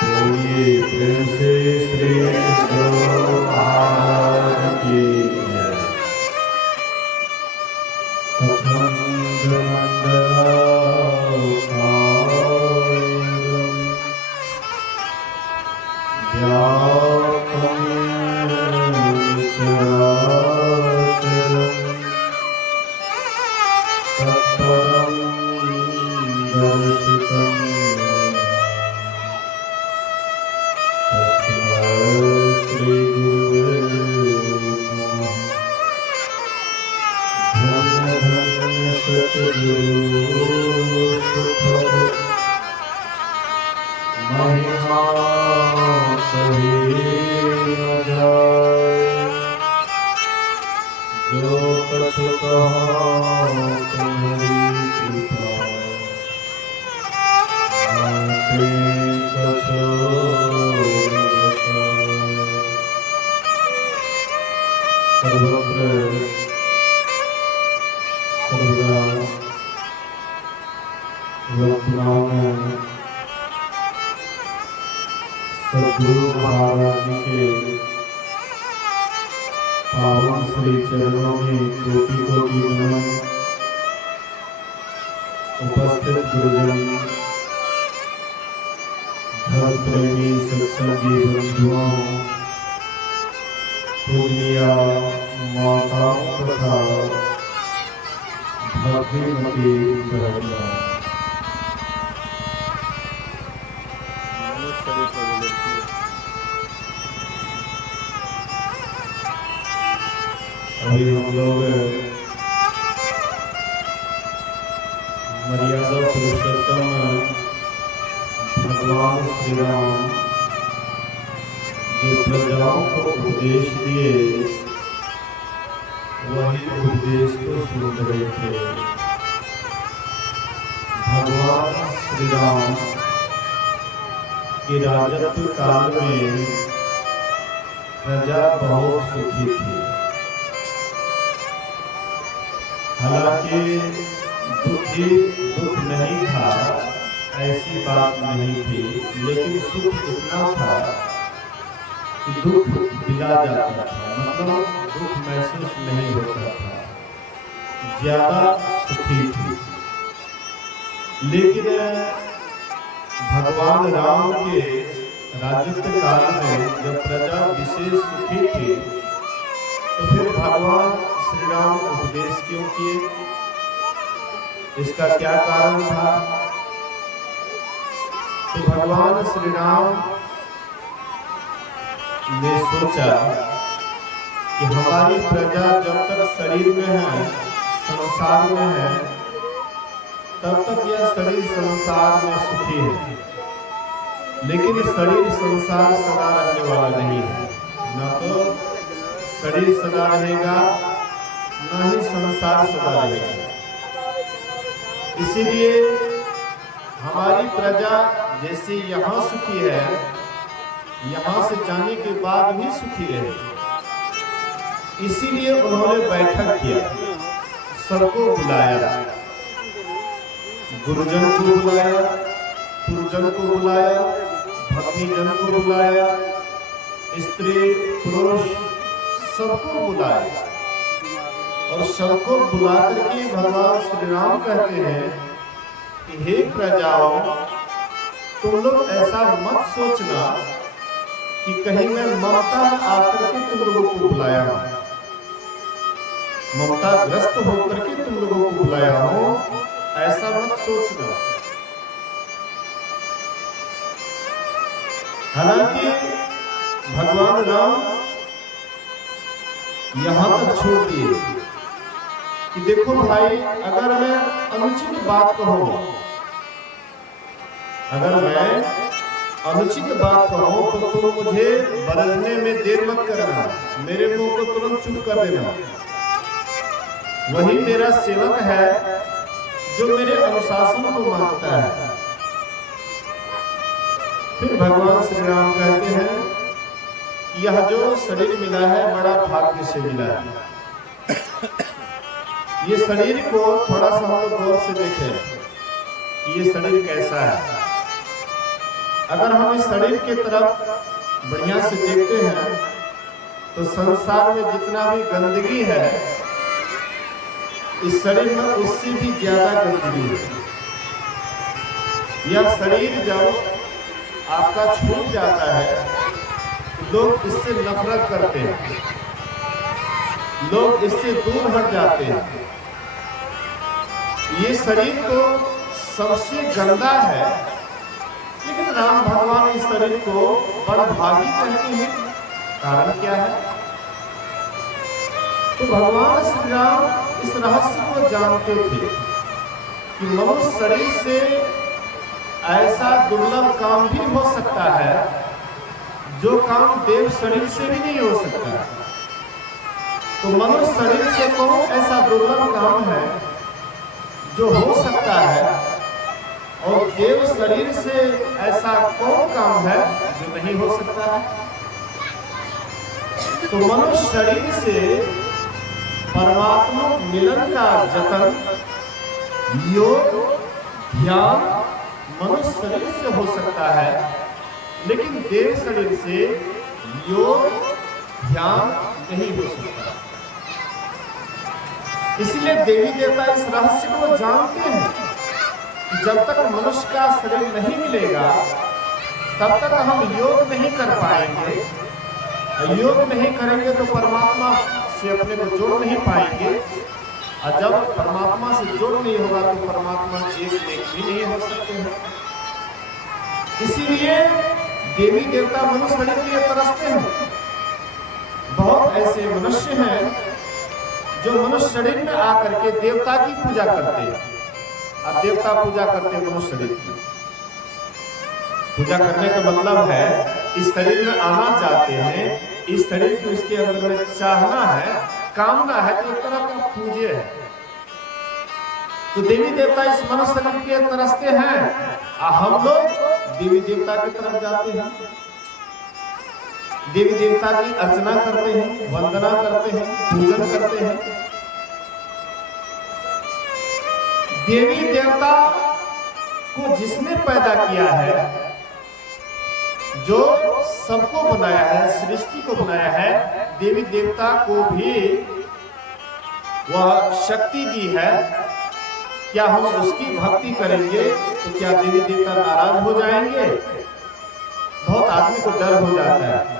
बोलिए प्रेम से श्री गुरु महाराज की जय। अखंड मंडलाकारं व्याप्तं चराचरं तत्पदं दर्शितं श्री गुरुवे नमः। धन्य धन्य सतगुरु सुखद महिमा कही न जाए। जो कछु कहा तुम्हारी कृपा नाते कछु सर्वत्र सर्वदा वर्तमान सद्गुरु महाराज जी के पावन श्री चरणों में कोटि कोटि नमन। उपस्थित गुरुजन, धर्म प्रेमी सत्संगी बंधुओं, पूजनीय माताओं तथा भक्तिमती बहनों, अभी हम लोग मर्यादा पुरुषोत्तम भगवान श्री राम जो प्रजाओं को उपदेश दिए वही उपदेश को सुन रहे थे। भगवान श्री राम के राजत्व काल में प्रजा बहुत सुखी थी। हालांकि दुख नहीं था, ऐसी बात नहीं थी, लेकिन सुख इतना था कि दुख दिला जाता था, मतलब दुख महसूस नहीं होता था, ज्यादा सुखी थी। लेकिन भगवान राम के राजत्व काल में जब प्रजा विशेष सुखी थी तो फिर भगवान श्री राम उपदेश क्यों किए? इसका क्या कारण था? तो भगवान श्री राम ने सोचा कि हमारी प्रजा जब तक शरीर में है, संसार में है, तब तक यह शरीर संसार में सुखी है, लेकिन शरीर संसार सदा रहने वाला नहीं है। न तो शरीर सदा रहेगा, न ही संसार सदा रहेगा। इसीलिए हमारी प्रजा जैसे यहाँ सुखी है, यहाँ से जाने के बाद भी सुखी रहे। इसीलिए उन्होंने बैठक किया, सबको बुलाया, गुरुजन को बुलाया, पुरजन को बुलाया, भक्तिजन को बुलाया, स्त्री पुरुष सबको बुलाया। और सबको बुला करके भगवान श्री राम कहते हैं कि हे प्रजाओं, तुम लोग ऐसा मत सोचना कि कहीं मैं ममता में आकर के तुम लोगों को बुलाया हूं, ममता ग्रस्त होकर के तुम लोगों को बुलाया हूं, ऐसा मत सोचना। हालांकि भगवान राम यहां तक छोड़ दिए कि देखो भाई, अगर मैं अनुचित बात कहूं, अगर मैं अनुचित बात कहूं तो तुम मुझे बरसने में देर मत करना, मेरे मुंह को तुरंत चुप कर देना। वही मेरा सेवक है जो मेरे अनुशासन को मानता है। फिर भगवान श्री राम कहते हैं, यह जो शरीर मिला है बड़ा भाग्य से मिला है। ये शरीर को थोड़ा सा हम लोग गौर से देखें, ये शरीर कैसा है। अगर हम इस शरीर के तरफ बढ़िया से देखते हैं तो संसार में जितना भी गंदगी है इस शरीर में उससे भी ज्यादा गंदगी है। यह शरीर जब आपका छूट जाता है लोग इससे नफरत करते हैं, लोग इससे दूर हट जाते हैं। ये शरीर तो सबसे गंदा है, लेकिन राम भगवान इस शरीर को बड़भागी कहते हैं। कारण क्या है? तो भगवान श्री राम इस रहस्य को जानते थे कि मनुष्य शरीर से ऐसा दुर्लभ काम भी हो सकता है जो काम देव शरीर से भी नहीं हो सकता। तो मनुष्य शरीर से कौन ऐसा दुर्लभ काम है जो हो सकता है, और देव शरीर से ऐसा कौन काम है जो नहीं हो सकता है। तो मनुष्य शरीर से परमात्मा मिलन का जतन, योग, ध्यान मनुष्य शरीर से हो सकता है, लेकिन देव शरीर से योग ध्यान नहीं हो सकता। इसलिए देवी देवता इस रहस्य को जानते हैं कि जब तक मनुष्य का शरीर नहीं मिलेगा तब तक हम योग नहीं कर पाएंगे। योग नहीं करेंगे तो परमात्मा से अपने को जोड़ नहीं पाएंगे, और जब परमात्मा से जोड़ नहीं होगा तो परमात्मा एक भी नहीं हो सकते हैं। इसीलिए देवी देवता मनुष्य शरीर के लिए तरसते हैं। बहुत ऐसे मनुष्य हैं जो मनुष्य शरीर में आकर के देवता की पूजा करते हैं, और देवता पूजा करते हैं मनुष्य शरीर की। पूजा करने का मतलब है इस शरीर में आना चाहते हैं, इस शरीर को इसके अंदर में चाहना है, कामना है, तो एक तरह का पूज्य है। तो देवी देवता इस मनुष्य शरीर के तरसते हैं, और हम लोग देवी देवता की तरफ जाते हैं, देवी देवता की अर्चना करते हैं, वंदना करते हैं, पूजन करते हैं। देवी देवता को जिसने पैदा किया है, जो सबको बनाया है, सृष्टि को बनाया है, देवी देवता को भी वह शक्ति दी है। क्या हम उसकी भक्ति करेंगे तो क्या देवी देवता नाराज हो जाएंगे? बहुत आदमी को डर हो जाता है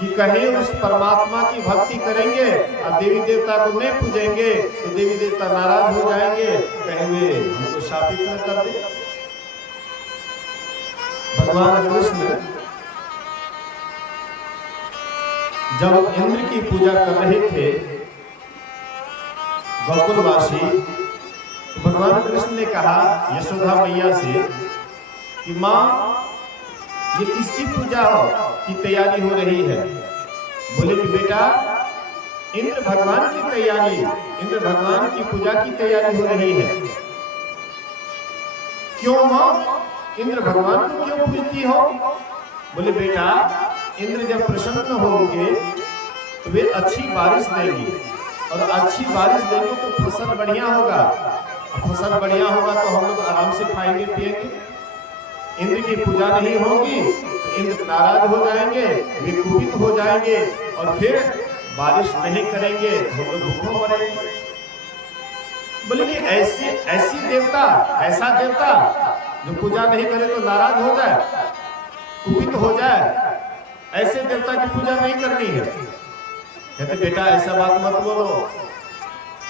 कि कहीं उस परमात्मा की भक्ति करेंगे और देवी देवता को नहीं पूजेंगे तो देवी देवता नाराज हो जाएंगे, कहेंगे हमको शापित न कर दे। भगवान कृष्ण जब इंद्र की पूजा कर रहे थे गोकुलवासी, तो भगवान कृष्ण ने कहा यशोदा मैया से कि माँ ये किसकी पूजा हो की तैयारी हो रही है? बोले कि बेटा इंद्र भगवान की तैयारी, इंद्र भगवान की पूजा की तैयारी हो रही है। क्यों माँ, इंद्र भगवान को क्यों पूजती हो? बोले बेटा इंद्र जब प्रसन्न होंगे तो वे अच्छी बारिश देंगे, और अच्छी बारिश देंगे तो फसल बढ़िया होगा, फसल बढ़िया होगा तो हम लोग आराम से खाएंगे पिएंगे। इंद्र की पूजा नहीं होगी तो इंद्र नाराज हो जाएंगे, वे कुपित हो जाएंगे, और फिर बारिश नहीं करेंगे, हम लोग भूखों मरेंगे। बोले कि ऐसी देवता, ऐसा देवता जो पूजा नहीं करे तो नाराज हो जाए, कुपित हो जाए, ऐसे देवता की पूजा नहीं करनी है। कहते बेटा ऐसा बात मत बोलो,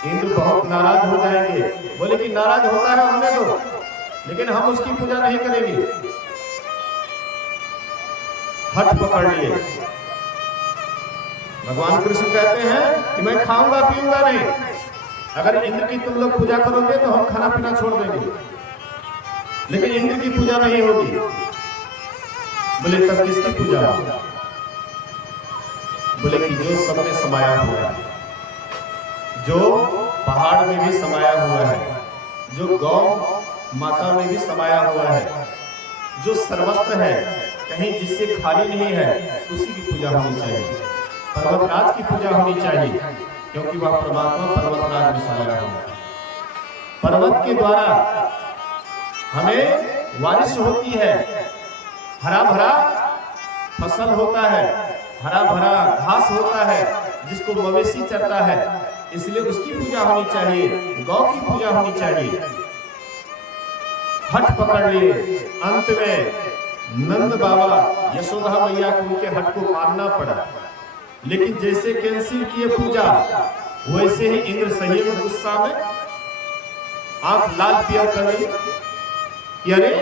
इंद्र बहुत नाराज हो जाएंगे। बोले कि नाराज होता है होने दो, लेकिन हम उसकी पूजा नहीं करेंगे। हठ पकड़ लिए। भगवान कृष्ण कहते हैं कि मैं खाऊंगा पीऊंगा नहीं, अगर इंद्र की तुम लोग पूजा करोगे तो हम खाना पीना छोड़ देंगे, लेकिन इंद्र की पूजा नहीं होगी। बोले तब किसकी पूजा होगी? बोले कि जो सब में समाया हुआ है, जो पहाड़ में भी समाया हुआ है, जो गौ माता में भी समाया हुआ है, जो सर्वत्र है, कहीं जिससे खाली नहीं है, उसी की पूजा होनी चाहिए। पर्वतराज की पूजा होनी चाहिए, क्योंकि वह परमात्मा पर्वतराज में समाया हुआ है। पर्वत के द्वारा हमें बारिश होती है, हरा भरा फसल होता है, हरा भरा घास होता है जिसको मवेशी चरता है, इसलिए उसकी पूजा होनी चाहिए, गौ की पूजा होनी चाहिए। हठ पकड़ लिए, अंत में नंद बाबा यशोदा मैया को उनके हठ को मानना पड़ा। लेकिन जैसे कैंसिल किए पूजा, वैसे ही इंद्र संयम गुस्सा में आंख लाल पियर कर ली कि अरे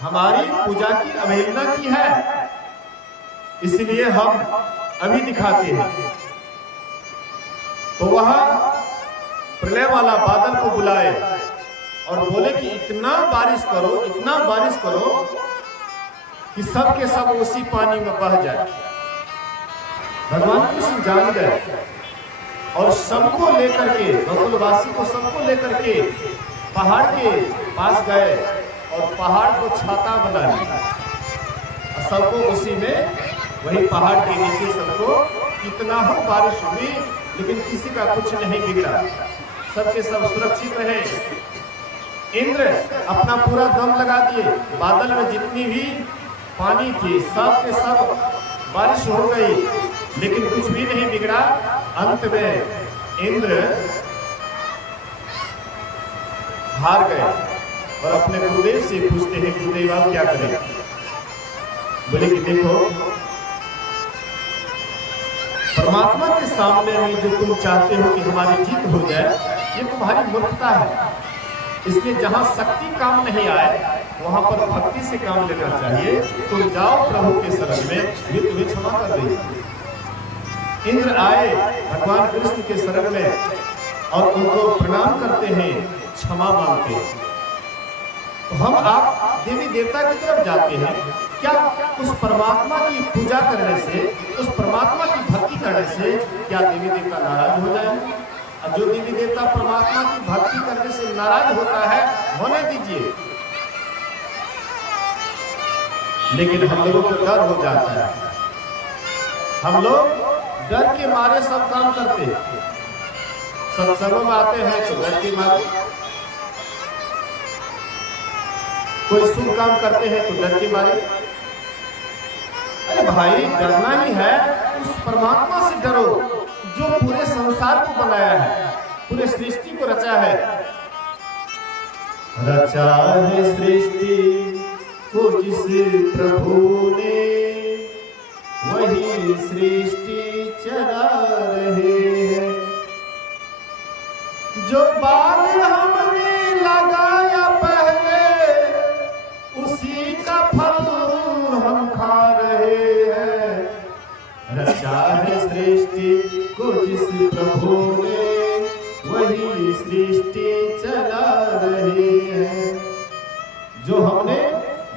हमारी पूजा की अवहेलना की है, इसलिए हम अभी दिखाते हैं। तो वह प्रलय वाला बादल को बुलाए और बोले कि इतना बारिश करो, इतना बारिश करो कि सब के सब उसी पानी में बह जाए। भगवान कृष्ण जान गए और सबको लेकर के, गोकुलवासी को सबको लेकर के पहाड़ के पास गए और पहाड़ को छाता बना लिया। सबको उसी में, वही पहाड़ के नीचे सबको कितना हो बारिश हुई, लेकिन किसी का कुछ नहीं बिगड़ा, सबके सब सुरक्षित रहे। इंद्र अपना पूरा दम लगा दिए, बादल में जितनी भी पानी थी सब के सब बारिश हो गई, लेकिन कुछ भी नहीं बिगड़ा। अंत में इंद्र हार गए और अपने गुरुदेव से पूछते हैं, गुरुदेव आप क्या करें? बोले कि देखो, परमात्मा के सामने में जो तुम चाहते हो कि हमारी जीत हो जाए, ये तुम्हारी मूर्खता है। इसलिए जहां शक्ति काम नहीं आए वहां पर भक्ति से काम लेना चाहिए। तुम जाओ प्रभु के शरण में, ये तुम्हें क्षमा कर देंगे। इंद्र आए भगवान कृष्ण के शरण में और उनको प्रणाम करते हैं, क्षमा मांगते हैं। तो हम आप देवी देवता की तरफ जाते हैं, क्या उस परमात्मा की पूजा करने से, उस परमात्मा की भक्ति करने से क्या देवी देवता नाराज हो जाएंगे? और जो देवी देवता परमात्मा की भक्ति करने से नाराज होता है, होने दीजिए। लेकिन हम लोगों को डर हो जाता है, हम लोग डर के मारे सब काम करते हैं। सत्संगों में आते हैं तो डर के मारे, कोई शुभ काम करते हैं तो डर के मारे। अरे भाई, डरना ही है उस परमात्मा से डरो जो पूरे संसार को बनाया है, पूरे सृष्टि को रचा है। रचा है सृष्टि को जिस प्रभु ने, वही सृष्टि चला रहे हैं। जो बाग हमने लगाया पहले, उसी का फल हम खा रहे हैं। रचा है सृष्टि को जिस प्रभु ने, वही सृष्टि चला रहे हैं। जो हमने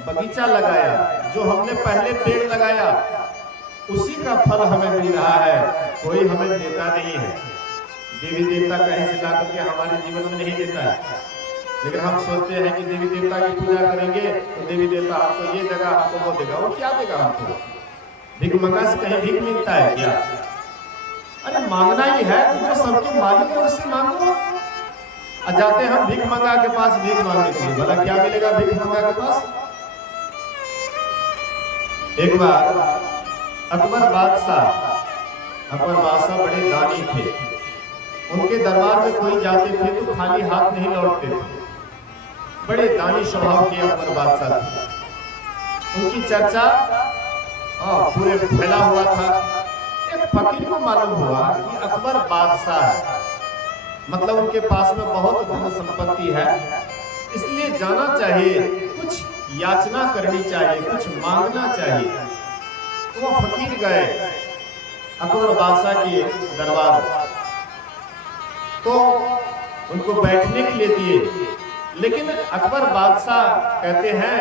बगीचा लगाया, जो हमने पहले पेड़ लगाया, उसी का फल हमें मिल रहा है, कोई हमें देता नहीं है। देवी देवता कहीं से ला करके हमारे जीवन में नहीं देता है। लेकिन हम सोचते हैं कि देवी देवता की पूजा करेंगे तो देवी देवता हमको ये देगा, हमको वो देगा। वो क्या देगा हमको? भीख मंगा से कहीं भीख मिलता है क्या? अरे मांगना ही है तो जो सबके मालिक है उससे मांगो। और जाते हम भीख मंगा के पास भीख मांगने के लिए, भला क्या मिलेगा भीख मंगा के पास? एक बार अकबर बादशाह बड़े दानी थे। उनके दरबार में कोई जाते थे तो खाली हाथ नहीं लौटते थे। बड़े दानी स्वभाव के अकबर बादशाह थे। उनकी चर्चा पूरे फैला हुआ था। एक फकीर को मालूम हुआ कि अकबर बादशाह है, मतलब उनके पास में बहुत धन संपत्ति है, इसलिए जाना चाहिए, कुछ याचना करनी चाहिए, कुछ मांगना चाहिए। तो वो फकीर गए अकबर बादशाह के दरबार, तो उनको बैठने के लिए दिए। लेकिन अकबर बादशाह कहते हैं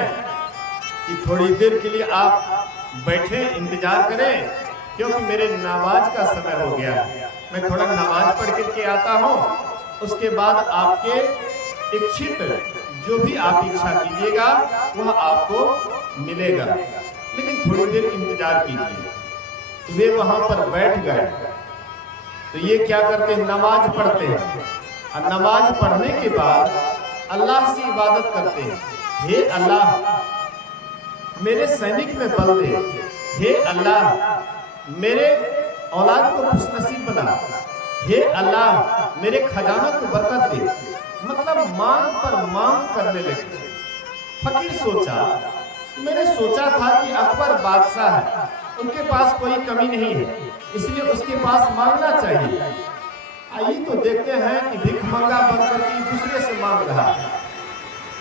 कि थोड़ी देर के लिए आप बैठे, इंतजार करें, क्योंकि मेरे नमाज का समय हो गया। मैं थोड़ा नमाज पढ़ करके आता हूँ, उसके बाद आपके इच्छित जो भी आप इच्छा कीजिएगा वह आपको मिलेगा, लेकिन थोड़ी देर इंतजार कीजिए। तो वे वहां पर बैठ गए। तो ये क्या करते हैं? नमाज पढ़ते हैं, और नमाज पढ़ने के बाद अल्लाह से इबादत करते हैं। हे अल्लाह, मेरे सैनिक में बल दे, हे अल्लाह मेरे औलाद को खुशनसीब बना, हे अल्लाह मेरे खजाना को बरकत दे। मतलब मांग पर मांग करने लगे। फकीर सोचा, मैंने सोचा था कि अकबर बादशाह है, उनके पास कोई कमी नहीं है, इसलिए उसके पास मांगना चाहिए। आइए तो देखते हैं कि भिखमंगा बनकर के दूसरे से मांग रहा है।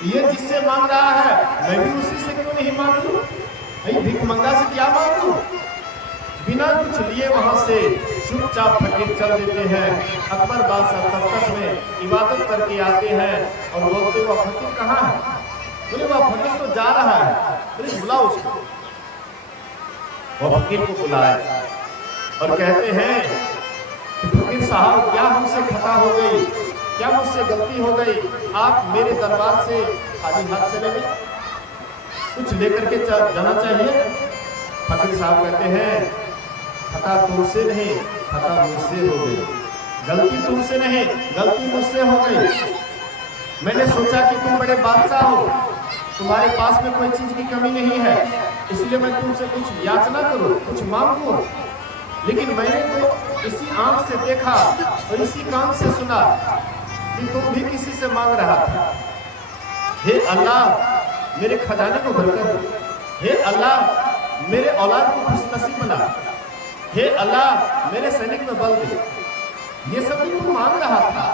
ये जिससे मांग रहा है मैं भी उसी से क्यों नहीं मांगू? भाई भिखमंगा से क्या मांगू? बिना कुछ लिए वहां से चुपचाप फकीर चल देते हैं। अकबर बादशाह तख्त में इबादत करके आते हैं और बोलते वह फकीर कहाँ है? बोले वह फकीर तो जा रहा है। बोले बुलाओ उसको। वह फकीर को बुलाए और कहते हैं कि फकीर साहब क्या हमसे खता हो गई, क्या मुझसे गलती हो गई, आप मेरे दरबार से खाली हाथ चले गए, कुछ लेकर के जाना चाहिए। फकीर साहब कहते हैं खता तुमसे नहीं, खता मुझसे हो गई। गलती तुमसे नहीं, गलती मुझसे हो गई। मैंने सोचा कि तुम बड़े बादशाह हो, तुम्हारे पास में कोई चीज की कमी नहीं है, इसलिए मैं तुमसे कुछ याचना करूं, कुछ मांगू। लेकिन मैंने तो इसी आंख से देखा और इसी कान से सुना कि तुम भी किसी से मांग रहा था। हे अल्लाह मेरे खजाने को बरकत दे, हे अल्लाह मेरे औलाद को खुशनसीब बना, हे अल्लाह मेरे सैनिक में बल दे। ये सब तुम मांग रहा था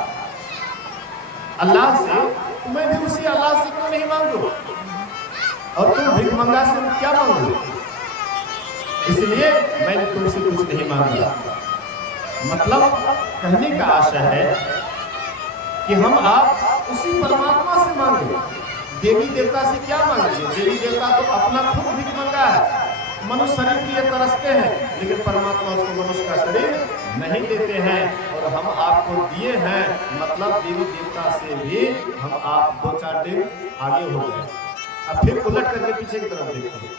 अल्लाह से, तो मैं भी उसी अल्लाह से क्यों नहीं मांगू? और तुम भिखमंगा से क्या मांगो? इसलिए मैंने तुमसे कुछ नहीं मांगा। मतलब कहने का आशा है कि हम आप उसी परमात्मा से मांगे, देवी देवता से क्या मांगे? देवी देवता तो अपना खुद भिखमंगा है, मनुष्य शरीर के लिए तरसते हैं, लेकिन परमात्मा उसको मनुष्य का शरीर नहीं देते हैं और हम आपको दिए हैं। मतलब देवी देवता से भी हम आप 2-4 दिन आगे हो गए। अब फिर उलट करके पीछे की तरफ देखते हैं,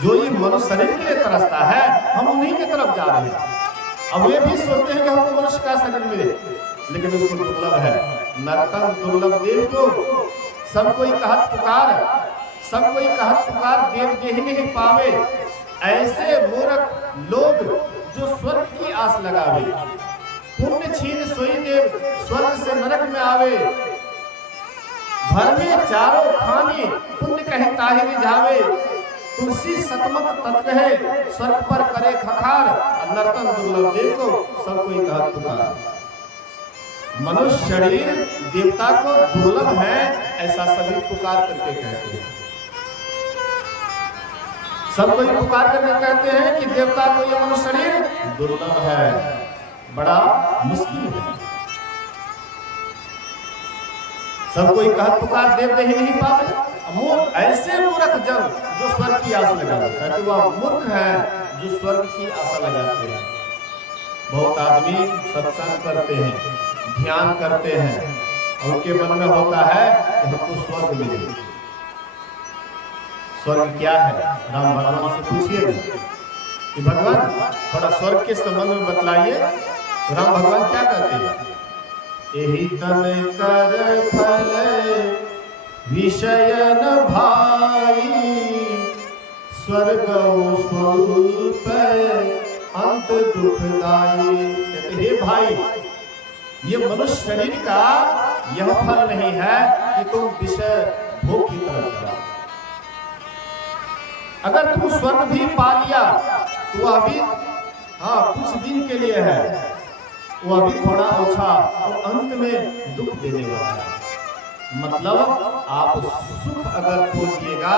जो ये मनुष्य शरीर के लिए तरसता है हम उन्हीं की तरफ जा रहे हैं। अब वे भी सोचते हैं कि हमको मनुष्य का शरीर मिले, लेकिन उसको दुर्लभ है। नरतन दुर्लभ देव को सब कोई कहत पुकार, सब कोई कहत पुकार देव देहि नहीं पावे। ऐसे मूर्ख लोग जो स्वर्ग की आस लगावे, पुण्य छीन सोई देव स्वर्ग से नरक में आवे। भर में चारों खानी पुण्य कहे ताहि रिझावे। तुलसी सतमत तत्व है स्वर्ग पर करे खखार। नर्तन दुर्लभ देव को सब कोई कहत पुकार। मनुष्य शरीर देवता को दुर्लभ है ऐसा सभी पुकार करके कहते हैं। सब कोई पुकार करके कहते हैं कि देवता को यह मनुष्य शरीर दुर्लभ है, बड़ा मुश्किल है। सब कोई कहत पुकार देव देहि नहीं पावे। ऐसे मूर्ख जन जो स्वर्ग की आशा लगाते हैं, वह मूर्ख है जो स्वर्ग की आशा लगाते हैं। बहुत आदमी सत्संग करते हैं, ध्यान करते हैं, और उनके मन में होता है कि हमको स्वर्ग मिले। स्वर्ग क्या है? राम भगवान से पूछिए कि भगवान थोड़ा स्वर्ग के संबंध में बतलाइए। राम भगवान क्या कहते हैं? यही तन कर फल विषय न भाई, स्वर्ग स्वरूप अंत दुखदाई। हे भाई, ये मनुष्य शरीर का यह फल नहीं है कि तुम विषय भोग की तरफ जाओ। अगर तुम स्वर्ग भी पा लिया तो वह भी कुछ दिन के लिए है, वह भी थोड़ा अच्छा और अंत में दुख देने वाला है। मतलब आप सुख अगर खोजिएगा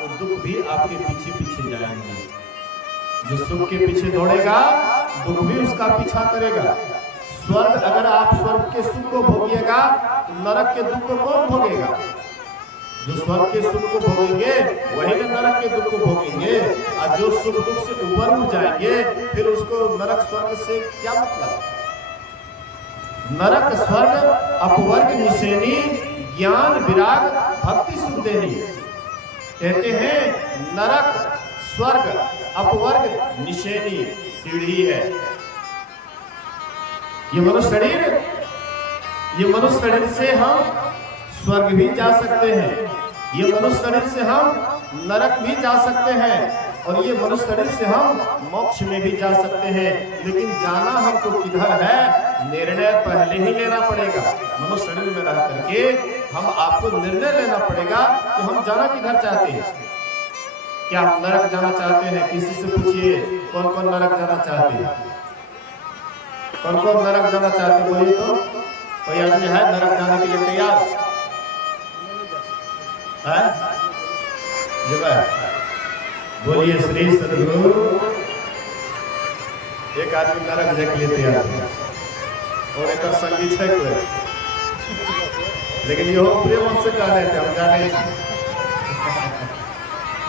तो दुख भी आपके पीछे पीछे जाएंगे। जो सुख के पीछे दौड़ेगा दुख भी उसका पीछा करेगा। स्वर्ग अगर आप स्वर्ग के सुख को भोगिएगा तो नरक के दुख को कौन भोगेगा? जो स्वर्ग के सुख को भोगेंगे वही नरक के दुख को भोगेंगे। और जो सुख दुख से ऊपर उठ जाएंगे फिर उसको नरक स्वर्ग से क्या मतलब? नरक स्वर्ग अपवर्ग निशेनी, ज्ञान विराग भक्ति सुख देनी। कहते हैं नरक स्वर्ग अपवर्ग निशेनी सीढ़ी है। ये मनुष्य शरीर से हम स्वर्ग भी जा सकते हैं, ये मनुष्य शरीर से हम नरक भी जा सकते हैं और ये मनुष्य शरीर से हम मोक्ष में भी जा सकते हैं, लेकिन जाना हमको किधर है, निर्णय पहले ही लेना पड़ेगा। मनुष्य शरीर में रह करके हम आपको निर्णय लेना पड़ेगा कि हम जाना किधर चाहते हैं। क्या हम नरक जाना चाहते हैं? किसी से पूछिए कौन कौन नरक जाना चाहते हैं, कौन कौन नरक जाना चाहते हैं, बोलिए तो। कोई आदमी है नरक जाने के लिए तैयार है? बोलिए श्री सदगुरु। एक आदमी नरक जाने के लिए तैयार है और एक संगीत है कोई, लेकिन यो प्रेम से कह रहे थे हम जाने।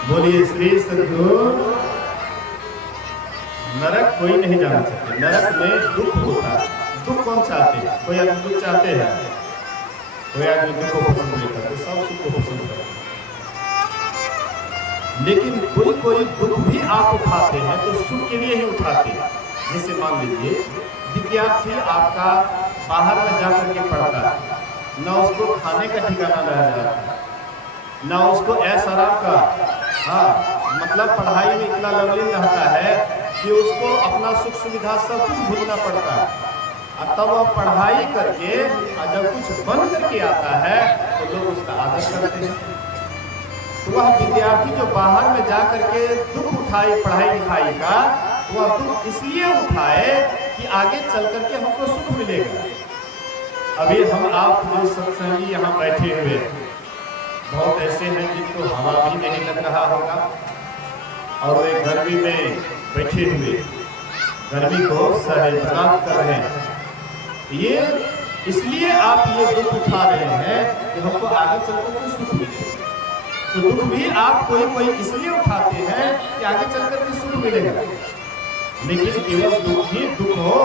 बोलिए श्री सदगुरु। नरक कोई नहीं जाना चाहते। नरक में दुख होता है। दुख कौन चाहते हैं? कोई आदमी दुख चाहते हैं? कोई आदमी दुख को पसंद नहीं करते, सब सुख को पसंद करते। लेकिन कोई कोई दुख भी आप उठाते हैं तो सुख के लिए ही उठाते हैं। जैसे मान लीजिए विद्यार्थी आपका बाहर में जाकर के पढ़ता है, न उसको खाने का ठिकाना रह जाता है, न उसको ऐसा आराम का, हाँ मतलब पढ़ाई में इतना लवलीन रहता है कि उसको अपना सुख सुविधा सब कुछ भूलना पड़ता है। और तब वह पढ़ाई करके और जब कुछ बन करके आता है तो लोग उसका आदर करते हैं। तो वह विद्यार्थी जो बाहर में जा करके दुख उठाए पढ़ाई लिखाई का, वह दुख इसलिए उठाए कि आगे चल करके हमको सुख मिलेगा। अभी हम आप जो सत्संगी यहाँ बैठे हुए बहुत ऐसे हैं जिनको हवा भी नहीं लग रहा होगा और वे गर्मी में बैठे हुए गर्मी को सहे बर्दाश्त कर रहे हैं। ये इसलिए आप ये दुख उठा रहे हैं कि हमको आगे चलकर के सुख मिले। तो दुख भी आप कोई कोई इसलिए उठाते हैं कि आगे चलकर के सुख मिलेगा, लेकिन केवल दुख ही दुख हो,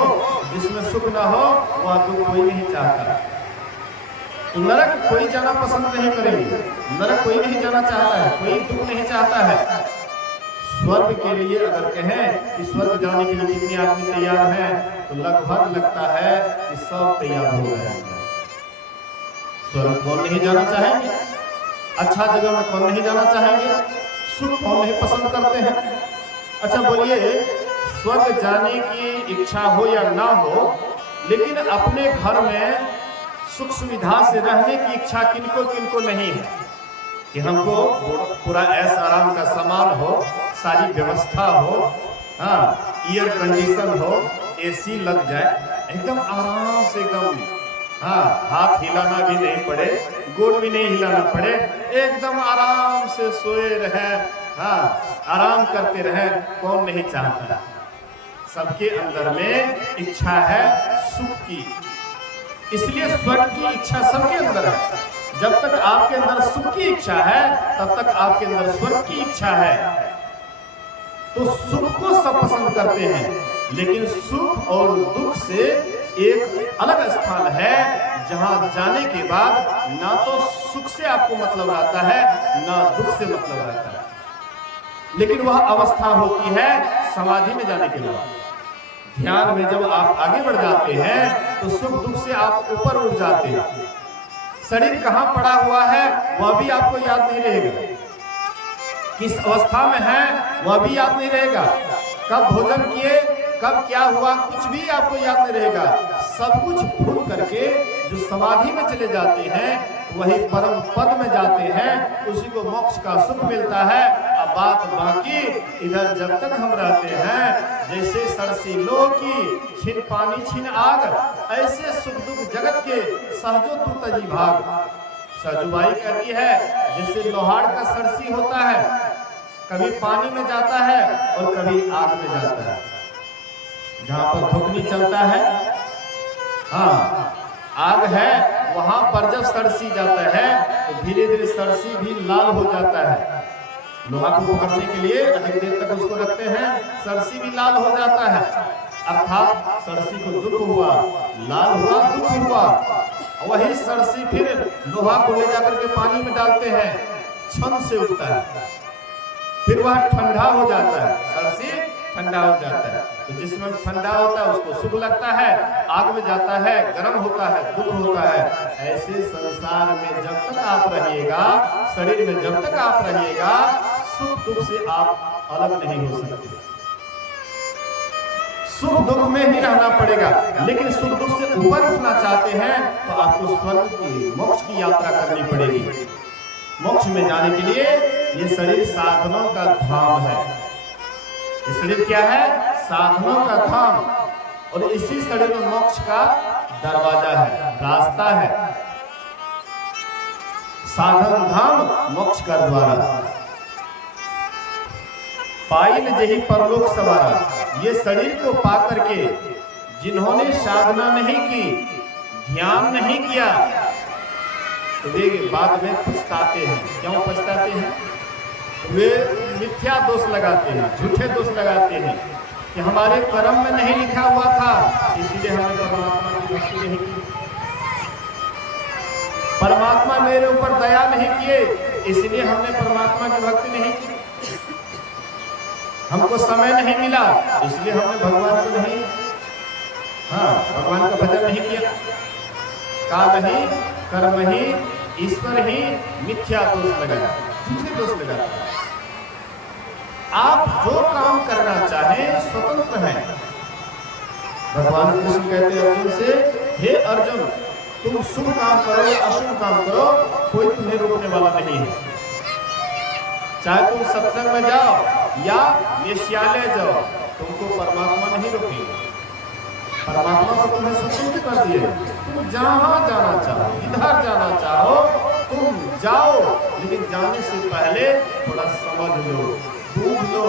जिसमें सुख ना हो वह दुख कोई नहीं चाहता। तो नरक कोई जाना पसंद नहीं करेंगे, नरक कोई नहीं जाना चाहता है, कोई दुख नहीं चाहता है। स्वर्ग के लिए अगर कहें कि स्वर्ग जाने के लिए कितने आदमी तैयार हैं, तो लगभग लगता है कि सब तैयार हो गए। स्वर्ग कौन नहीं जाना चाहेंगे? अच्छा जगह में कौन नहीं जाना चाहेंगे? सुख कौन नहीं पसंद करते हैं? अच्छा बोलिए, स्वर्ग जाने की इच्छा हो या ना हो, लेकिन अपने घर में सुख सुविधा से रहने की इच्छा किनको किनको नहीं है कि हमको पूरा ऐसा आराम का सामान हो, सारी व्यवस्था हो, हाँ एयर कंडीशन हो, एसी लग जाए, एकदम आराम से, एकदम हाँ हाथ हिलाना भी नहीं पड़े, गोड़ भी नहीं हिलाना पड़े, एकदम आराम से सोए रहे, हाँ आराम करते रहे। कौन नहीं चाहता? सबके अंदर में इच्छा है सुख की, इसलिए स्वर्ग की इच्छा सबके अंदर है। जब तक आपके अंदर सुख की इच्छा है तब तक आपके अंदर स्वर्ग की इच्छा है। तो सुख को सब पसंद करते हैं, लेकिन सुख और दुख से एक अलग स्थान है जहां जाने के बाद ना तो सुख से आपको मतलब रहता है ना दुख से मतलब रहता है। लेकिन वह अवस्था होती है समाधि में जाने के बाद। ध्यान में जब आप आगे बढ़ जाते हैं तो सुख दुख से आप ऊपर उठ जाते हैं। शरीर कहाँ पड़ा हुआ है वह भी आपको याद नहीं रहेगा, किस अवस्था में है वह भी याद नहीं रहेगा, कब भोजन किए, कब क्या हुआ, कुछ भी आपको याद नहीं रहेगा। सब कुछ भूल करके जो समाधि में चले जाते हैं वही परम पद में जाते हैं, उसी को मोक्ष का सुख मिलता है। अब बात बाकी, इधर जब तक हम रहते हैं जैसे सरसी लो की छिन पानी छिन आग, ऐसे सुख दुख जगत के सहजो तू तजी भाग। सजुबाई कहती है जैसे लोहार का सरसी होता है, कभी पानी में जाता है और कभी आग में जाता है। जहाँ पर धुकनी चलता है, हाँ आग है, वहां पर जब सरसी जाता है तो धीरे धीरे सरसी भी लाल हो जाता है। लोहा को पकड़ने के लिए अधिक देर तक उसको रखते हैं, सरसी भी लाल हो जाता है, अर्थात सरसी को दुख हुआ, लाल हुआ, दुख हुआ। वही सरसी फिर लोहा को ले जाकर के पानी में डालते हैं, छन से उठता है, फिर वह ठंडा हो जाता है, सरसी ठंडा हो जाता है। तो जिसमें ठंडा होता है उसको सुख लगता है, आग में जाता है गर्म होता है, दुख होता है। ऐसे संसार में जब तक आप रहिएगा, शरीर में जब तक आप रहिएगा, सुख दुख से आप अलग नहीं हो सकते। सुख दुख में ही रहना पड़ेगा, लेकिन सुख दुख से ऊपर उठना चाहते हैं तो आपको स्वर्ग की, मोक्ष की यात्रा करनी पड़ेगी। मोक्ष में जाने के लिए ये शरीर साधनों का धाम है। ये शरीर क्या है? साधनों का धाम, और इसी शरीर में मोक्ष का दरवाजा है, रास्ता है। साधन धाम मोक्ष का द्वारा, पाइल जही परलोक सवारा। ये शरीर को पाकर के जिन्होंने साधना नहीं की, ध्यान नहीं किया, तो वे बाद में पछताते हैं। क्यों पछताते हैं? वे मिथ्या दोष लगाते हैं, झूठे दोष लगाते हैं कि हमारे कर्म में नहीं लिखा हुआ था, इसलिए हमने परमात्मा की भक्ति नहीं की। परमात्मा मेरे ऊपर दया नहीं किए, इसलिए हमने परमात्मा की भक्ति नहीं की। हमको समय नहीं मिला, इसलिए हमने भगवान को नहीं, भगवान का भजन नहीं किया। काल ही, कर्म ही, ईश्वर ही, मिथ्या दोष लगाया, झूठे दोष लगाया। आप जो काम करना चाहें स्वतंत्र हैं। भगवान कृष्ण कहते हैं अर्जुन से, हे अर्जुन, तुम शुभ काम करो या अशुभ काम करो, कोई तुम्हें रोकने वाला नहीं है। चाहे तुम सत्संग में जाओ या वेश्यालय जाओ, तुमको परमात्मा नहीं रोकेगा। परमात्मा को तुम्हें स्वतंत्र कर दिए, तुम जहां जाना चाहो, इधर जाना चाहो तुम जाओ, लेकिन जाने से पहले थोड़ा समझ लो, ढूंढ लो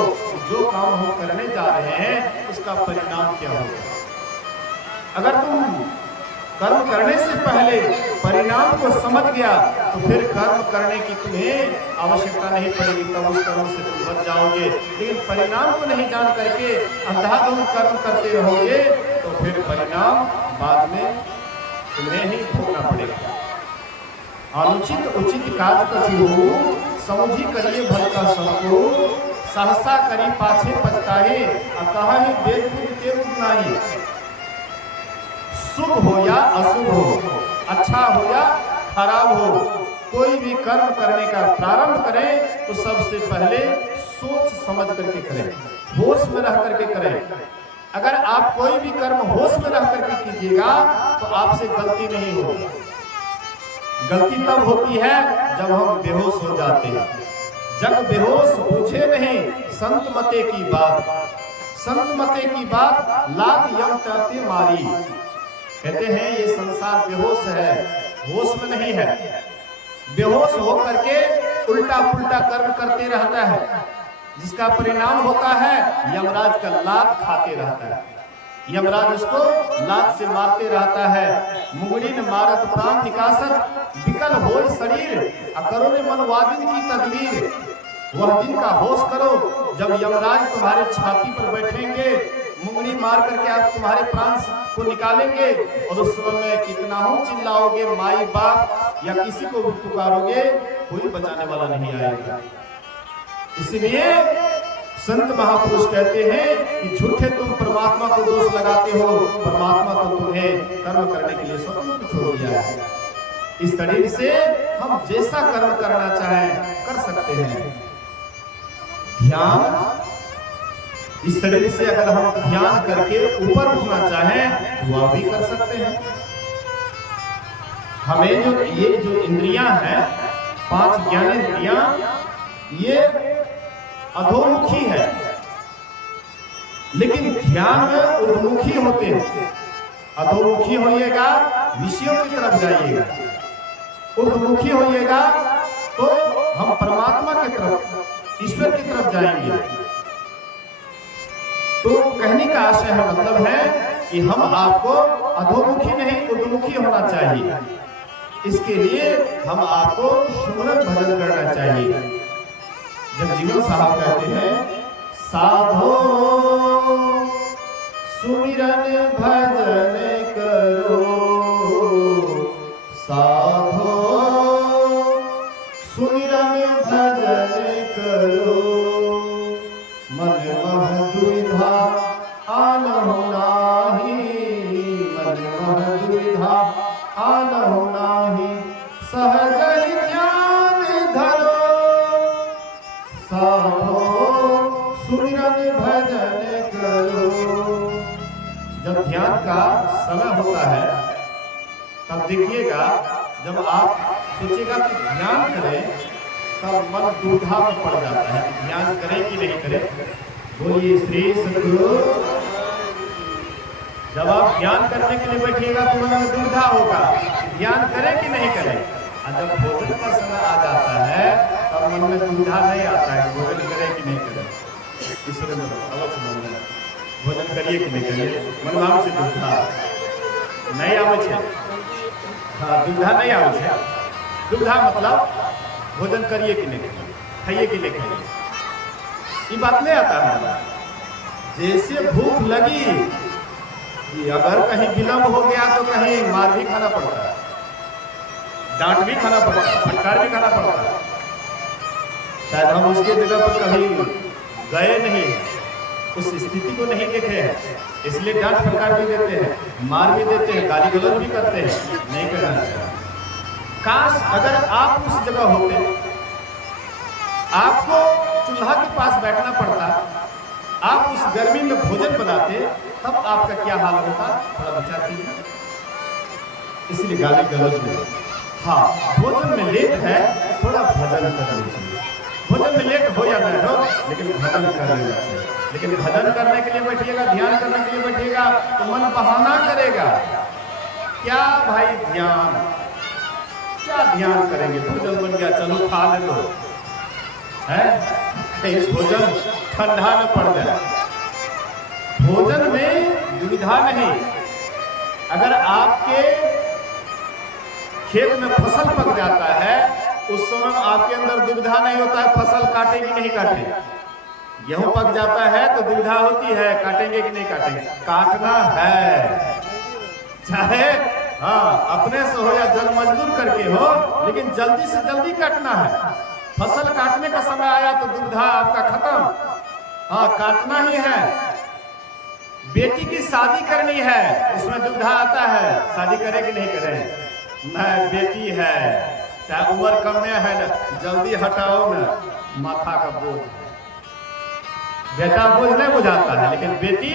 जो काम हम करने जा रहे हैं उसका परिणाम क्या होगा। अगर तुम कर्म करने से पहले परिणाम को समझ गया तो फिर कर्म करने की तुम्हें आवश्यकता नहीं पड़ेगी, तब उस कर्म से तुम बच जाओगे। लेकिन परिणाम को नहीं जान करके अंधाधुंध कर्म करते रहोगे तो फिर परिणाम बाद में तुम्हें ही भोगना पड़ेगा। अनुचित उचित काज कछु समुझी करिए भल का सबको, सहसा करी पाछे पछताए, कहा ही वेद बुद्धि के उपनाई। शुभ हो या अशुभ हो, अच्छा हो या खराब हो, कोई भी कर्म करने का प्रारंभ करें तो सबसे पहले सोच समझ करके करें, होश में रह करके करें। अगर आप कोई भी कर्म होश में रह करके कीजिएगा तो आपसे गलती नहीं होगी। गलती तब होती है जब हम बेहोश हो जाते हैं। जग बेहोश पूछे नहीं संत मते की बात, संत मते की बात लात यम तरते मारी। कहते हैं ये संसार बेहोश है, होश में नहीं है। बेहोश हो करके उल्टा पुल्टा कर्म करते रहता है, जिसका परिणाम होता है यमराज का लात खाते रहता है। यमराज उसको लात से मारते रहता है। मुंगड़ी ने मारत प्राण निकासत, विकल होय शरीर, करो ने मनवादिन की तदबीर। वह दिन का होश करो जब यमराज तुम्हारे छाती पर बैठेंगे, मुंगड़ी मार करके आप तुम्हारे प्राण को निकालेंगे, और उस समय में कितना हो चिल्लाओगे, माई बाप या किसी को भी पुकारोगे, कोई बचाने वाला नहीं आएगा। इसलिए संत महापुरुष कहते हैं कि झूठे तुम परमात्मा को दोष लगाते हो, परमात्मा तो तुम्हें कर्म करने के लिए स्वतंत्र छोड़ दिया है। इस शरीर से हम जैसा कर्म करना चाहें कर सकते हैं। ध्यान, इस शरीर से अगर हम ध्यान करके ऊपर उठना चाहें तो वह भी कर सकते हैं। हमें जो ये जो इंद्रियां हैं, 5 ज्ञानेंद्रियां, ये अधोमुखी है, लेकिन ध्यान में उर्मुखी होते हैं। अधोमुखी होइएगा विषयों की तरफ जाइएगा, उर्मुखी होइएगा तो हम परमात्मा की तरफ, ईश्वर की तरफ जाएंगे। तो कहने का आशय है, मतलब है कि हम आपको अधोमुखी नहीं उर्मुखी होना चाहिए। इसके लिए हम आपको सुमरन भजन करना चाहिए। जगजीवन साहब कहते हैं, साधो सुमिरन भजन करो, साधो सुमिरन भजन करो, मन मह दुविधा आनहु नाही, मन मह दुविधा आनहु नाही, सहज ध्यान धरो, सुमिरन भजन करो। जब ध्यान का समय होता है तब देखिएगा, जब आप सोचिएगा कि ध्यान करें तब मन दुविधा में पड़ जाता है कि ध्यान करें कि नहीं करें। बोलिए श्री सद्गुरु। जब आप ध्यान करने के लिए बैठिएगा तो मन में दुविधा होगा कि ध्यान करें कि नहीं करें, और जब भोजन का समय आ जाता है तब मन में दुविधा नहीं आता है भोजन करें कि नहीं करें। इसलिए अवश्य मन में भोजन करिए कि नहीं करिए, मन में से दुविधा नहीं आवे छे। हाँ, दुविधा नहीं आवे छे। दुविधा मतलब भोजन करिए कि नहीं करिए, खाइए कि नहीं खाइए, ये बात नहीं आता है। जैसे भूख लगी कि अगर कहीं विलम्ब हो गया तो कहीं मार भी खाना पड़ता है, डांट भी खाना पड़ता है, फटकार भी खाना पड़ता है। शायद हम उसके जगह पर कभी गए नहीं, उस स्थिति को नहीं देखे हैं, इसलिए डांट फटकार भी देते हैं, मार भी देते हैं, गाली गलौज भी करते हैं। नहीं करना चाहिए। काश अगर आप उस जगह होते, आपको चूल्हा के पास बैठना पड़ता, आप उस गर्मी में भोजन बनाते, तब आपका क्या हाल होता, थोड़ा विचार कीजिए। इसलिए गाली गलौज में, हाँ, भोजन में लेट है थोड़ा भजन कर लीजिए। भोजन में लेट हो या न हो, लेकिन भजन कर लेना चाहिए। लेकिन भजन करने के लिए बैठिएगा, ध्यान करने के लिए बैठिएगा तो मन बहाना करेगा। क्या भाई ध्यान, क्या ध्यान करेंगे, भोजन बन गया, चलो खा ले लो, है कहीं भोजन ठंडा न पड़ जाए। भोजन में दुविधा नहीं। अगर आपके खेत में फसल पक जाता है, उस समय आपके अंदर दुविधा नहीं होता है फसल काटे कि नहीं काटे। गेहूं पक जाता है तो दुविधा होती है काटेंगे कि नहीं काटेंगे। काटना है, चाहे हाँ अपने से हो या जन मजदूर करके हो, लेकिन जल्दी से जल्दी काटना है। फसल काटने का समय आया तो दुविधा आपका खत्म। हाँ, काटना ही है। बेटी की शादी करनी है, उसमें दुविधा आता है, शादी करे कि नहीं करे। नहीं, बेटी है, चाहे उम्र कम में है ना, जल्दी हटाओ ना, माथा का बोझ। बेटा बोझ नहीं बुझाता है, लेकिन बेटी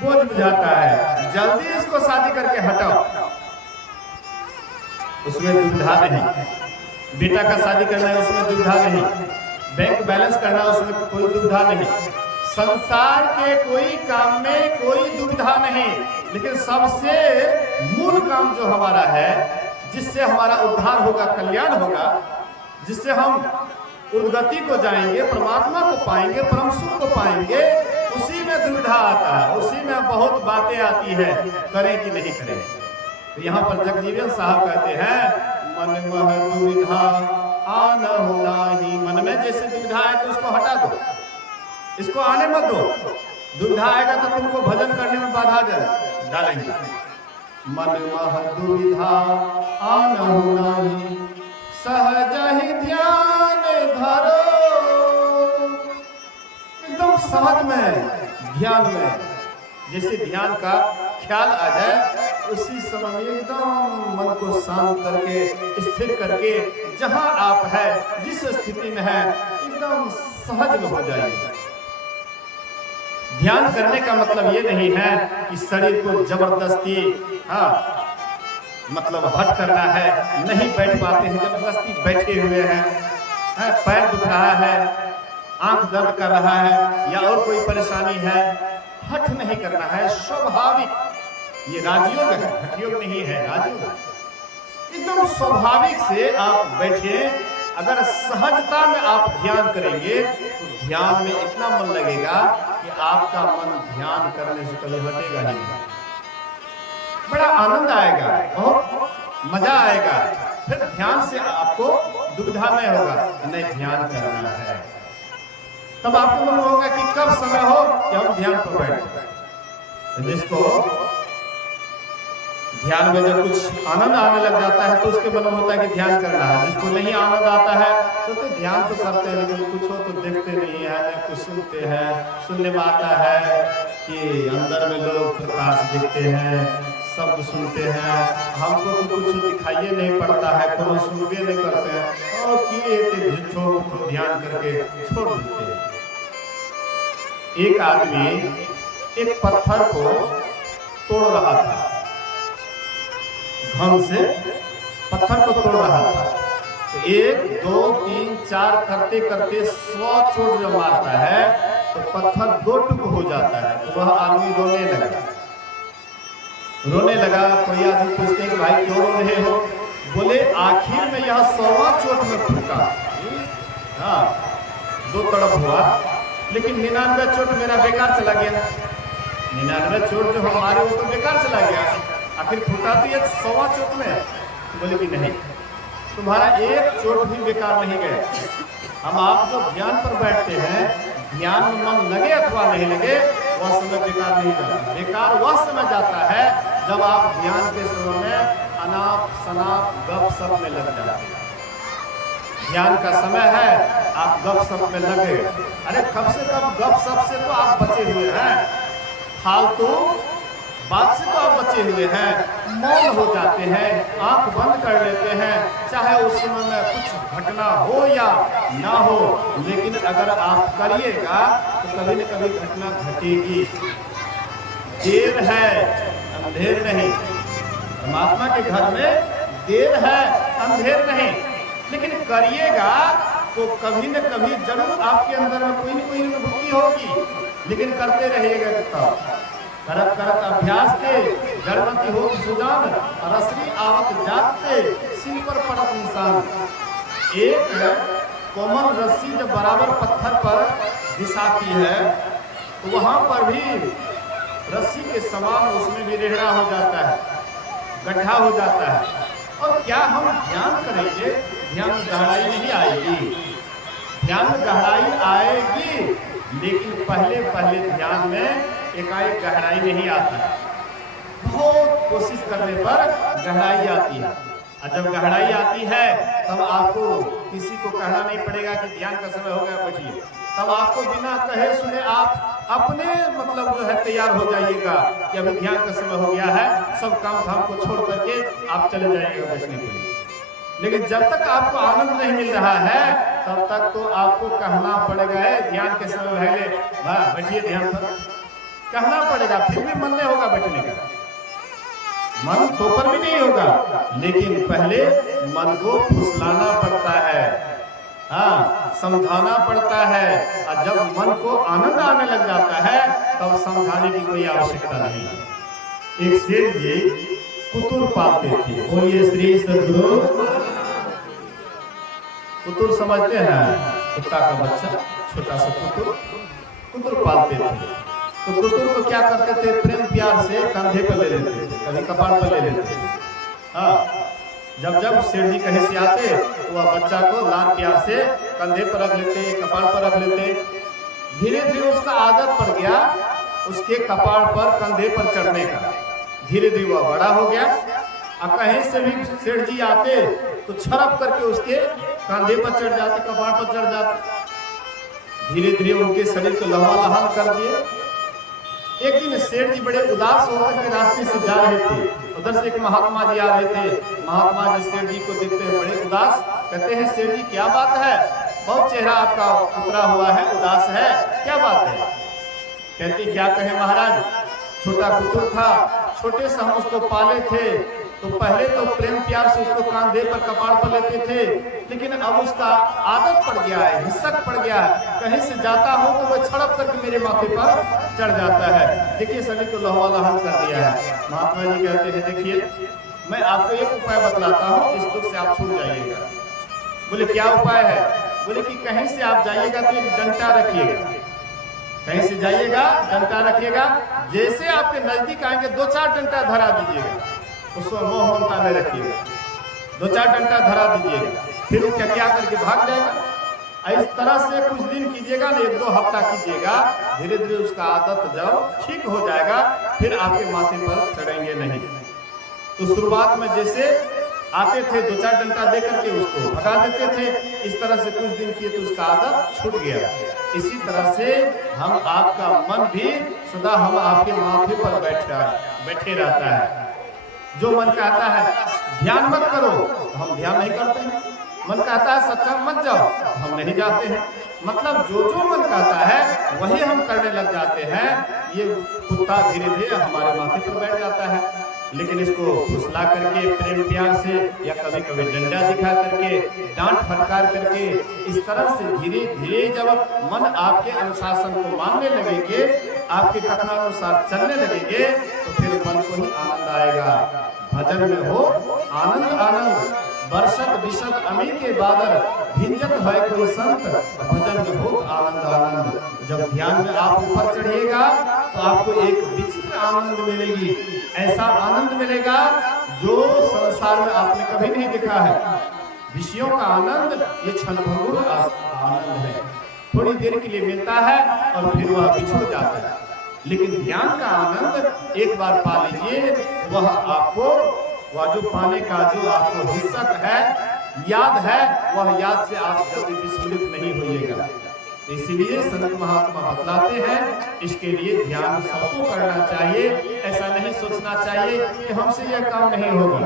बोझ बुझाता है। जल्दी इसको शादी करके हटाओ, उसमें दुविधा नहीं। बेटा का शादी करना है, उसमें दुविधा नहीं। बैंक बैलेंस करना है, उसमें कोई दुविधा नहीं। संसार के कोई काम में कोई दुविधा नहीं। लेकिन सबसे मूल काम जो हमारा है, जिससे हमारा उद्धार होगा, कल्याण होगा, जिससे हम उन्नति को जाएंगे, परमात्मा को पाएंगे, परम सुख को पाएंगे, उसी में दुविधा आता है, उसी में बहुत बातें आती है, करें कि नहीं करें। तो यहाँ पर जगजीवन साहब कहते हैं, मन में दुविधा आना होना ही। मन में जैसे दुविधा है तो उसको हटा दो, इसको आने मत दो। दुविधा आएगा तो तुमको भजन करने में बाधा डालेंगे। मन में दुविधा आना होना ही, सहज ही ध्यान धरो। एकदम सहज में, ध्यान में, जैसे ध्यान का ख्याल आ जाए, उसी समय एकदम मन को शांत करके, स्थिर करके, जहां आप है, जिस स्थिति में है, एकदम सहज में हो जाइए। ध्यान करने का मतलब ये नहीं है कि शरीर को जबरदस्ती, हाँ मतलब हट करना है, नहीं बैठ पाते हैं, जबरदस्ती बैठे हुए हैं, पैर दुख रहा है, आंख दर्द कर रहा है, या और कोई परेशानी है, हट नहीं करना है। स्वाभाविक, ये राजयोग है, हठयोग नहीं है, राजयोग। एकदम स्वाभाविक से आप बैठे। अगर सहजता में आप ध्यान करेंगे तो ध्यान में इतना मन लगेगा कि आपका मन ध्यान करने से कभी हटेगा ही नहीं। बड़ा आनंद आएगा, बहुत मजा आएगा। फिर ध्यान से आपको दुविधा नहीं होगा, नहीं ध्यान करना है। तब आपको मन होगा कि कब समय हो कि हम ध्यान पर बैठे। जिसको ध्यान में जब कुछ आनंद आने लग जाता है तो उसके मन में होता है कि ध्यान करना है। जिसको नहीं आनंद आता है तो ध्यान तो करते हैं, लेकिन कुछ हो तो देखते नहीं है, कुछ सुनते हैं। सुनने में आता है कि अंदर में लोग प्रकाश देखते हैं, शब्द सुनते हैं, हमको तो कुछ दिखाइए नहीं पड़ता है, कोनो सुनबे नहीं करते हैं, और किए थे ध्यान करके छोड़ देते हैं। एक आदमी एक पत्थर को तोड़ रहा था, घन से पत्थर को तोड़ रहा था। तो 1 2 3 4 करते करते 100 चोट जब मारता है तो पत्थर 2 टुकड़ा हो जाता है। तो वह आदमी रोने लगा। कोई आदमी पूछते हैं कि भाई क्यों रो रहे हो? बोले आखिर में यह 100वां चोट में फूका। हाँ, 2 तरफ हुआ, लेकिन 99 चोट मेरा बेकार चला गया। 99 चोट जो हमारे वो तो बेकार चला गया, आखिर फूटा तो ये 100वां चोट में। तो बोले कि नहीं, तुम्हारा 1 चोट भी बेकार नहीं गए। हम आप जो ध्यान पर बैठते हैं, ध्यान में मन लगे अथवा नहीं लगे, वह समय बेकार नहीं जाता। बेकार वह समय जाता है जब आप ध्यान के समय में अनाप शनाप गप सप में लग जाते हैं। ध्यान का समय है, आप गप सप में लगे। अरे कब से कब गप सप से तो आप बचे हुए हैं, फालतू बात से तो आप बचे हुए हैं। मौन हो जाते हैं, आंख बंद कर लेते हैं, चाहे उस समय में कुछ घटना हो या ना हो, लेकिन अगर आप करिएगा तो कभी न कभी घटना घटेगी। देर है अंधेर नहीं। परमात्मा के घर में देर है अंधेर नहीं, लेकिन करिएगा तो कभी न कभी जरूर आपके अंदर में कोई न कोई अनुभूति होगी। लेकिन करते रहिएगा। तब करत करत अभ्यास के जड़मती हो सुजान, रसरी आवत जाते सिर पर पड़त निशान। एक कोमल रस्सी जब बराबर पत्थर पर दिशाती है तो वहां पर भी रस्सी के समान उसमें भी रेहड़ा हो जाता है, गड्ढा हो जाता है। और क्या हम ध्यान करेंगे, ध्यान में गहराई नहीं आएगी। ध्यान में गहराई आएगी, लेकिन पहले ध्यान में एकाएक गहराई नहीं आती। बहुत कोशिश करने पर गहराई आती है। और जब गहराई आती है तब आपको किसी को कहना नहीं पड़ेगा कि ध्यान का समय हो गया, बैठिए। तब आपको बिना कहे सुने आप अपने मतलब जो है तैयार हो जाइएगा कि अभी ध्यान का समय हो गया है, सब काम धाम को छोड़ करके आप चले जाइएगा बैठने के लिए। लेकिन जब तक आपको आनंद नहीं मिल रहा है तब तक तो आपको कहना पड़ेगा है ध्यान के समय पहले बैठिए, ध्यान पर कहना पड़ेगा। फिर भी मन नहीं होगा बैठने का, मन तो पर भी नहीं होगा, लेकिन पहले मन को फुसलाना पड़ता है, हाँ समझाना पड़ता है। और जब मन को आनंद आने लग जाता है तब समझाने की कोई आवश्यकता नहीं। एक सेठ जी कुतुर पालते थे। बोलिए श्री सद्गुरु। कुतुर समझते हैं, कुत्ता का बच्चा, छोटा सा कुतुर पालते थे। तो कुतुर को क्या करते थे, प्रेम प्यार से कंधे पर ले लेते थे, कभी कपार पर ले लेते थे। हाँ, जब सेठ जी कहीं से आते तो वह बच्चा को लाड प्यार से कंधे पर रख लेते, कपार पर रख लेते। धीरे धीरे उसका आदत पड़ गया उसके कपार पर कंधे पर चढ़ने का। धीरे धीरे वह बड़ा हो गया। अब कहीं से भी सेठ जी आते तो छरप करके उसके कंधे पर चढ़ जाते, कपार पर चढ़ जाते। धीरे धीरे उनके शरीर को लहवालहान कर दिए। एक दिन सेठ जी बड़े उदास होकर के रास्ते से जा रहे थे। उधर से एक महात्मा जी आ रहे थे। महात्मा जी सेठ जी को देखते हैं बड़े उदास। कहते हैं सेठ जी क्या बात है, बहुत चेहरा आपका उतरा हुआ है, उदास है, क्या बात है? कहते क्या कहे महाराज, छोटा कुतुर था, छोटे से हम उसको पाले थे, तो पहले तो प्रेम प्यार से उसको कांधे पर कपार पर लेते थे, लेकिन अब उसका आदत पड़ गया है, हिस्सक पड़ गया है। कहीं से जाता हूं तो वह छड़प करके मेरे माथे पर चढ़ जाता है। देखिए शरीर को लहवालहान कर दिया है। महात्मा जी कहते हैं देखिए मैं आपको एक उपाय बतलाता हूँ, इस दुख से आप छूट जाइएगा। बोले क्या उपाय है? बोले कि कहीं से आप जाइएगा तो एक डंडा रखिएगा, कहीं से जाइएगा डंडा रखिएगा, जैसे आपके नजदीक आएंगे 2-4 डंडा धरा दीजिएगा, उसको मोह ममता में रखिएगा, 2-4 डंडा धरा दीजिएगा, फिर वो क्या करके भाग जाएगा। इस तरह से कुछ दिन कीजिएगा ना, 1-2 हफ्ता कीजिएगा, धीरे धीरे उसका आदत जब ठीक हो जाएगा फिर आपके माथे पर चढ़ेंगे नहीं। तो शुरुआत में जैसे आते थे 2-4 डंडा दे करके उसको भगा देते थे, इस तरह से कुछ दिन किए तो उसका आदत छूट गया। इसी तरह से हम आपका मन भी सदा हम आपके माथे पर बैठे रहता है। जो मन कहता है ध्यान मत करो तो हम ध्यान नहीं करते हैं, मन कहता है सत्संग मत जाओ, हम नहीं जाते हैं। मतलब जो मन कहता है वही हम करने लग जाते हैं। ये कुत्ता धीरे धीरे हमारे माथे पर बैठ जाता है। लेकिन इसको फुसला करके, प्रेम प्यार से, या कभी कभी डंडा दिखा करके, डांट फटकार करके, इस तरह से धीरे धीरे जब मन आपके अनुशासन को मानने लगेंगे, आपके कथनानुसार चलने लगेंगे, तो फिर मन को ही आनंद आएगा। भजन में हो आनंद आनंद, बरसत बिसत अमी के बादल, भिंजत है कोई संत, भजन में हो आनंद आनंद। जब ध्यान में आप ऊपर चढ़िएगा तो आपको एक विचित्र आनंद मिलेगी, ऐसा आनंद मिलेगा जो संसार में आपने कभी नहीं देखा है। विषयों का आनंद ये क्षणभंगुर आनंद है, थोड़ी देर के लिए मिलता है और फिर वह बिछुड़ जाता है। लेकिन ध्यान का आनंद एक बार पा लीजिए, वह आपको, वह जो पाने का जो आपको हिस्सा है, याद है, वह याद से आप जल्दी विस्मृत नहीं होइएगा। इसीलिए संत महात्मा बतलाते हैं, इसके लिए ध्यान सबको करना चाहिए। ऐसा नहीं सोचना चाहिए कि हमसे यह काम नहीं होगा।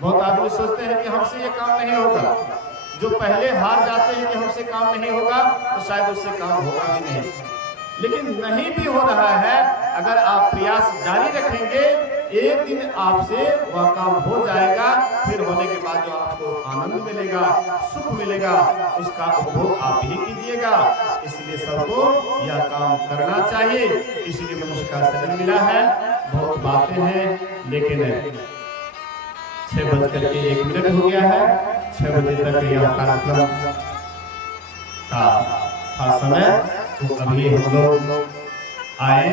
बहुत आदमी सोचते हैं कि हमसे यह काम नहीं होगा। जो पहले हार जाते हैं कि हमसे काम नहीं होगा, तो शायद उससे काम होगा भी नहीं। लेकिन नहीं भी हो रहा है, अगर आप प्रयास जारी रखेंगे, एक दिन आपसे वह काम हो जाएगा। फिर होने के बाद जो आपको आनंद मिलेगा, सुख मिलेगा, उसका उपभोग आप ही कीजिएगा। इसलिए सबको यह काम करना चाहिए। इसलिए मनुष्य का शरीर मिला है। बहुत बातें हैं, लेकिन 6:01 हो गया है। 6 बजे तक यह कार्यक्रम का समय, तो अभी हम लोग आए